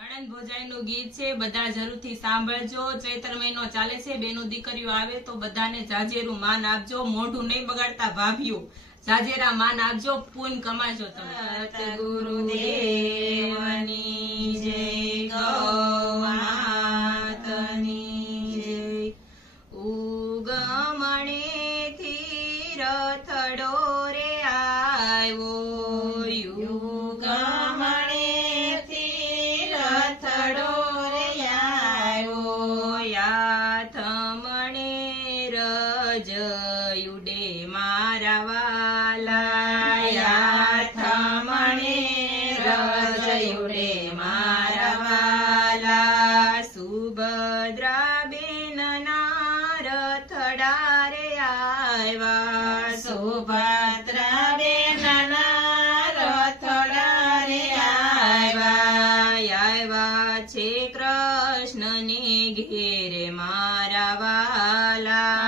નણંદ ભોજાઈનું ગીત છે, બધા જરૂરથી સાંભળજો। ચૈત્ર મહિનો ચાલે છે, બેનો દીકરીઓ આવે તો બધાને જાજેરું માન આપજો, મોઢું નહીં બગાડતા ભાભીઓ, જાજેરા માન આપજો, પૂન કમાજો તમે। ગુરુદેવની જય, ગૌ માતની જય। ઉગમણેથી રથડો રે આવ્યો, જયુડે મારા વાલા, યાથમણે રજયુડે મારા વાલા, સુભદ્રા બેન ના રથડા રે આવ્યા, સુભદ્રા બેન ના રથડા રે આવ્યા છે કૃષ્ણ ને ઘેરે મારા વાલા,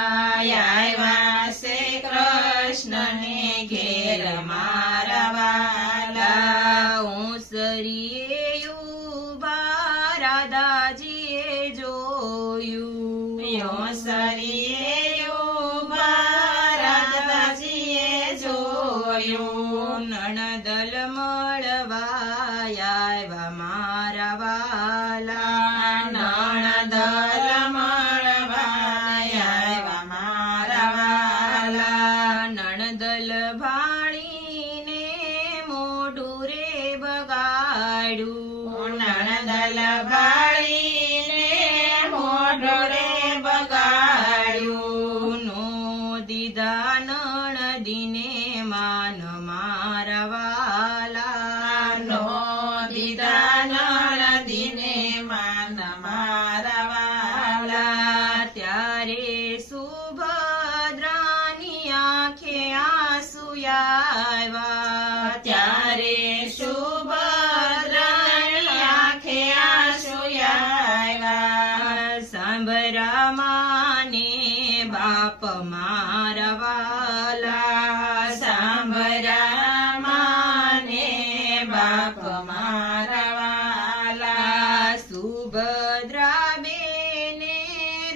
કૃષ્ણ ને ઘેર મારા વાલા, ઓસરીએ ઉભા રાધાજીએ જોયું, ઓસરીએ ઉભા રાધાજીએ જોયું, નણદલ મળવા આવ્યા મારા વાલા, નણદલ ભાણીને મોઢું રે બગાડ્યું, નણદલ ભાણીને મોઢું રે બગાડ્યું, નો દીધા નણદીને માન મારા વાલા, નો દીધા નણદીને માન મારા વાલા, ત્યારે સુભદ્રાની આંખે આંસુ આવ્યા, ત્યારે સુભદ્રાની આંખે આંસુ આવ્યા, સાંભળા માને બાપ મારા વાલા, સાંભળા માને બાપ મારા વાલા, સુભદ્રા બેને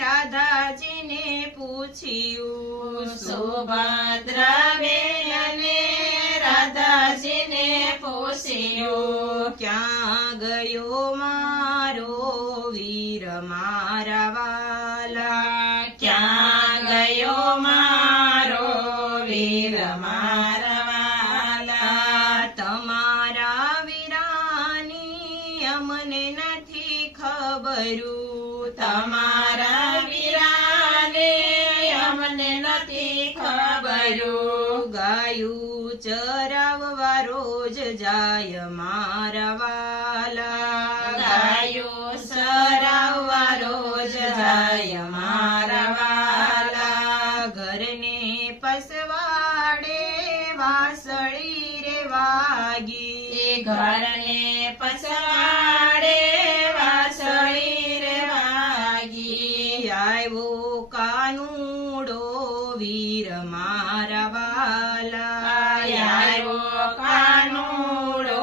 રાધાજીને પૂછ્યું, સુભદ્રા બેને રાધાજીને પૂછ્યું, ક્યાં ગયો મારો વીર મારા વાલા, ક્યાં ગયો મારો વીર મારા વાલા, તમારા વીરાની અમને નથી ખબરું, તમારા વીરાને અમને નથી ખબરું, ગાયું ચરાવવા રોજ જાય મારા વાલા, ગાયું ચરાવવા રોજ જાય મારા વાલા, ઘરને પસવાડે વાસળી રે વાગી, ઘરને પસવાડે વાસળી રે વાગી, આવ્યો કાનુડો વીર મારા વાલા, આવ્યો કાનુડો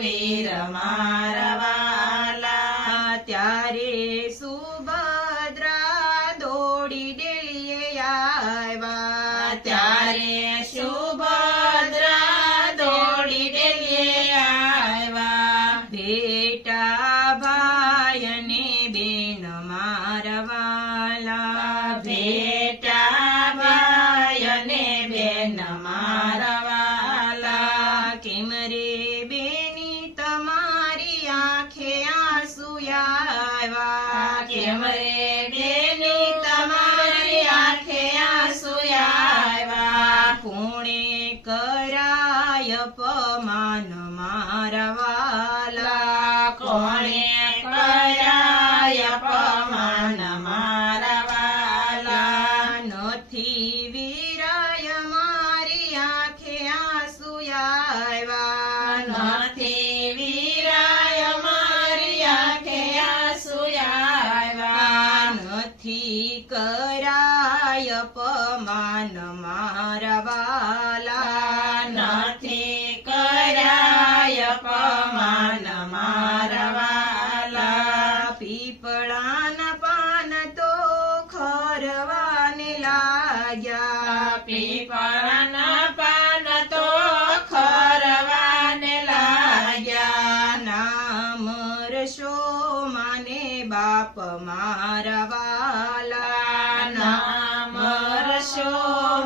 વીર મારા વાલા, ત્યારે સુભદ્રા દોડી ડેલીએ આવ્યા, ત્યારે સુભદ્રા દોડી ડેલીએ આવ્યા, ભેટા ભાઈ અને બેન મારા વાલા, ભેટા ભાઈ અને બેન મારા વાલા, કેમ રે બેની તમારી આંખે આંસુ આવ્યા, કેમ રે બેની તમારી આંખે આંસુ આવ્યા, કોણે કરાય અપમાન મારા વાલા, કોણે કરાય અપમાન મારા વાલા, નથી વીરાય મારી આંખે આંસુ આવ્યા, નથી વીરાય મારી આંખે આંસુ આવ્યા, નથી કરાય અપમાન મારા વાલા, નથી કરાય અપમાન મારા વાલા। મરશો માને બાપ મારા વાલા, ના મરશો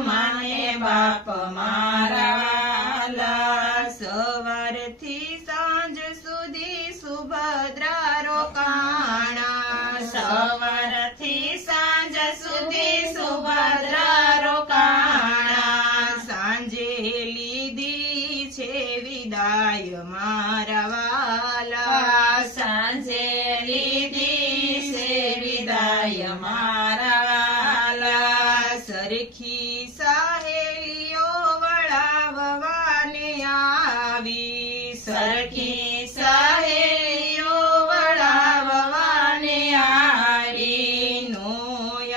માને બાપ મારા વાલા. સવારથી સાંજ સુધી સુભદ્રા રોકાણા, સવારથી સાંજ સુધી સુભદ્રા રોકાણા. સાંજે લીધી છે વિદાય મારા વાલા, સાંજે લીધી છે વિદાય મારા વાલા. સરખી સહેલીઓ વળાવવાને આવી, સરખી સહેલીઓ વળાવવાને આવી. નો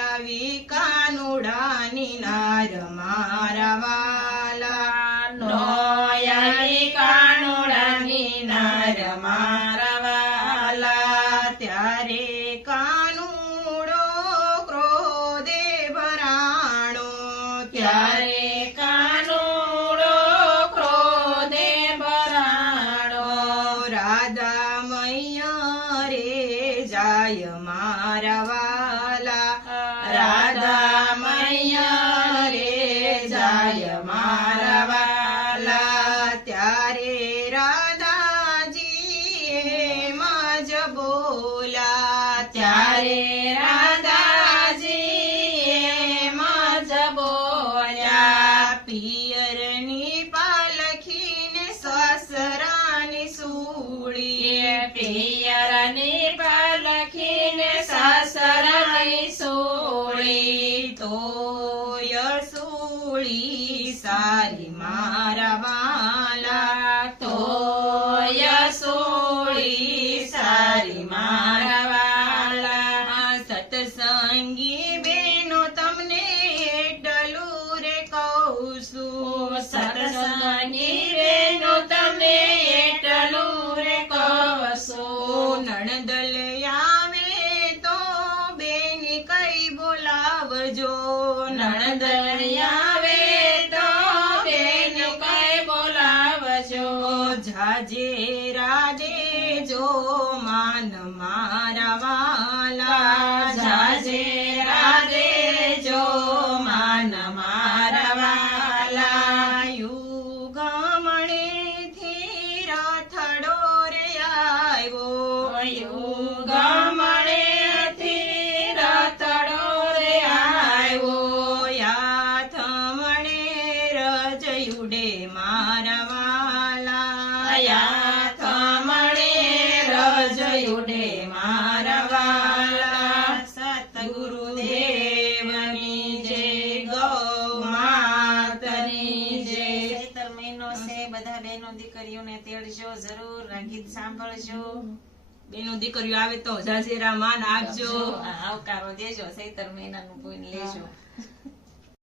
આવી કાનુડાની નાર મારા વાલા, નોયારી કાનુડાની નાર મારા વાલા. ત્યારે કાનુડો ક્રોધે ભરાણો, ત્યારે કાનુડો ક્રોધે ભરાણો. રાધા મૈયા રે જાય મારા વાલા, રાધા મૈયા રે જાય મારા વાલા. ત્યારે રાધાજી એમ જ બોલ્યા, ત્યારે રાધાજી એમ જ બોલ્યા. પિયરની પાલખીને સસરાની સૂળી, પિયરની પાલખીને સાસરાની સોળી. તોય સૂળી સારી મારા વાલા, તોય સોળી સારી મારા વાલા. સત્સંગી બેનો તમને એટલું રે કહું છું, સત્સંગી બેનો તમને એટલું રે કહું છું. નણદલ આવે તો બેની કઈ બોલાવજો, નણંદ આવે તો બેન કઈ બોલાવજો. જાજે રાધે જો માન મારા વાલા, જાજે રાધે જો માન મારા વાલા. યુગમણેથી રાથડો રે આવ્યો, ગમણેથી રતડો રે આવ્યો. યાથમણે રજયુડે મારા વાલા, યા થમણે રજયુડે મારા વાલા. સતગુરુદેવની જય, ગૌ માતની જય. ચૈત્ર મહિનો છે, બધા બહેનો દીકરીઓને તેડજો, જરૂર આ ગીત સાંભળજો. બેનો દીકરીઓ આવે તો જાજેરા માન આપજો. આવકારો દેજો, ચૈત્ર મહિનાનું પુણ્ય લેજો.